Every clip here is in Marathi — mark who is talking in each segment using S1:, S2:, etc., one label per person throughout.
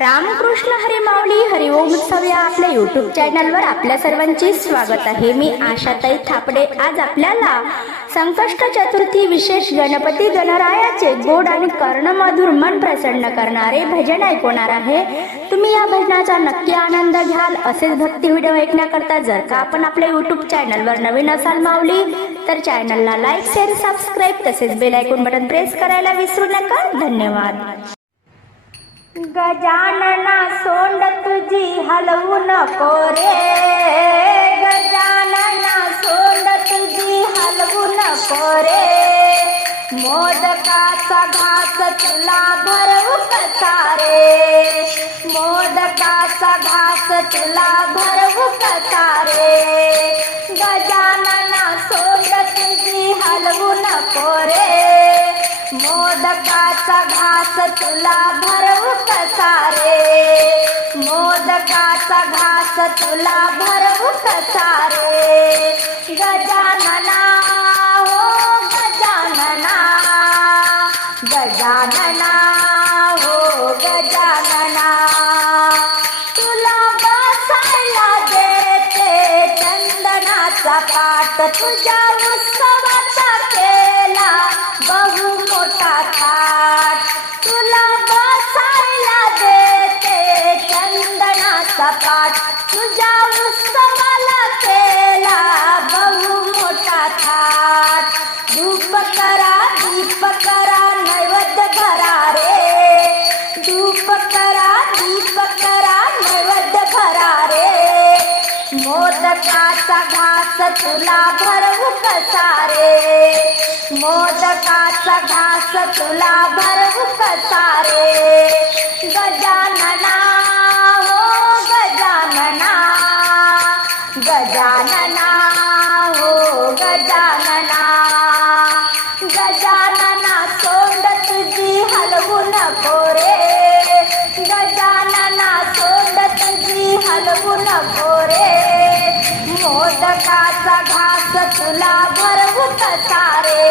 S1: रामकृष्ण हरी माऊली हरिओम उत्सव या आपल्या युट्यूब चॅनलवर आपल्या सर्वांचे स्वागत आहे. मी आशाताई थापडे. आज आपल्याला संकष्ट चतुर्थी विशेष गणपती गणरायाचे गोड आणि कर्णमधुर मन प्रसन्न करणारे भजन ऐकवणार आहे. तुम्ही या भजनाचा नक्की आनंद घ्याल. असेच भक्ती व्हिडिओ ऐकण्याकरता जर का आपण आपल्या युट्यूब चॅनलवर नवीन असाल माऊली तर चॅनलला लाईक शेअर सबस्क्राईब तसेच बेल आयकॉन बटन प्रेस करायला विसरू नका. धन्यवाद. गजानना सोंड तुझी हलवू नको रे गजानना सोंड तुझी हलवू नको रे मोदकाचा घास तुला भरवू कसा रे मोदकाचा घास तुला भरवू कसा रे गजानना सोंड तुझी हलवू नको रे मोदकाचा घास तुला भरवू कसा रे मोदकाचा घास तुला भरवू कसा रे गजानना हो गजानना. गजानना हो गजानना. तुला बसायला देते चंदनाचा पाट तुझ्या उत्सवाचा केला मोठा थाट. तुला बसायला देते चंदनाचा पाट तुझ्या उत्सवाला केला बहु मोठा थाट. धूप करा दीप करा नैवेद्य करा रे. धूप करा दीप करा नैवेद्य करा रे. मोदकाचा घास तुला भरवू कसा रे? मोदकाचा घास तुला भरवू कसा रे गजानना हो गजानना. गजानना मोदकाचा घास तुला भरवू सारे.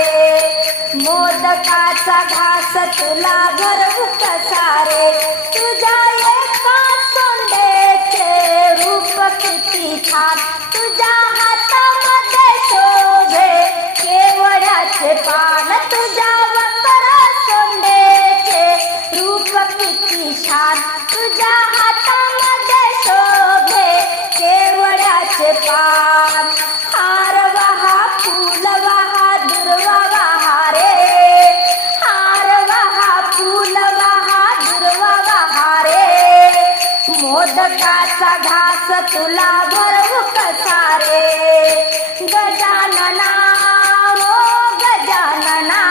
S1: मोदकाचा घास तुला भरवू सारे. तुझ्या एका सोंडेचे रूप किती छान. तुझ्या हातामध्ये शोभे केवड्याचे पान तुझ्या वक्र सोंडेचे रूप किती छान. तुझ्या घासा घास तुला भरवू कसा रे गजानना ओ गजानना.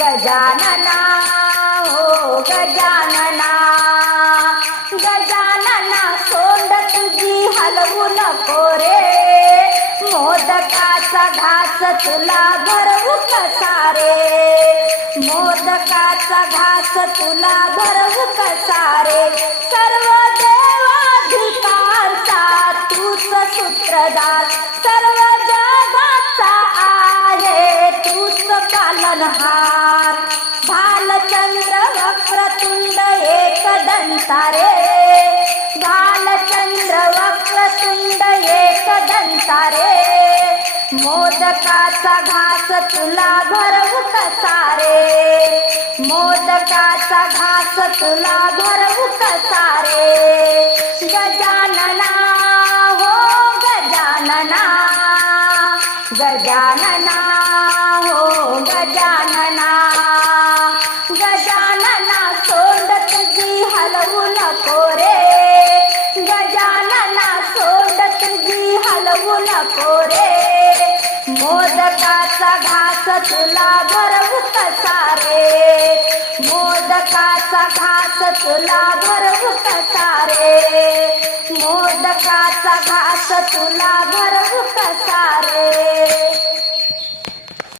S1: गजानना हो गजानना. गजानना सोंड तुझी हलवू नको रे मोदकाचा घास तुला भरवू कसा रे मोदकाचा घास तुला भरवू कसा रे सर्व एकदंता रे भालचंद्र वक्रतुंड एकदंता रे मोदकाचा घास तुला भरवू कसा रे मोदकाचा घास तुला भरवू कसा रे गजानना हो गजानना गजानना तुझी हलवू नको रे. मोदकाचा घास तुला भरवू कसा रे मोदकाचा घास तुला भरवू कसा रे मोदकाचा घास तुला भरवू कसा रे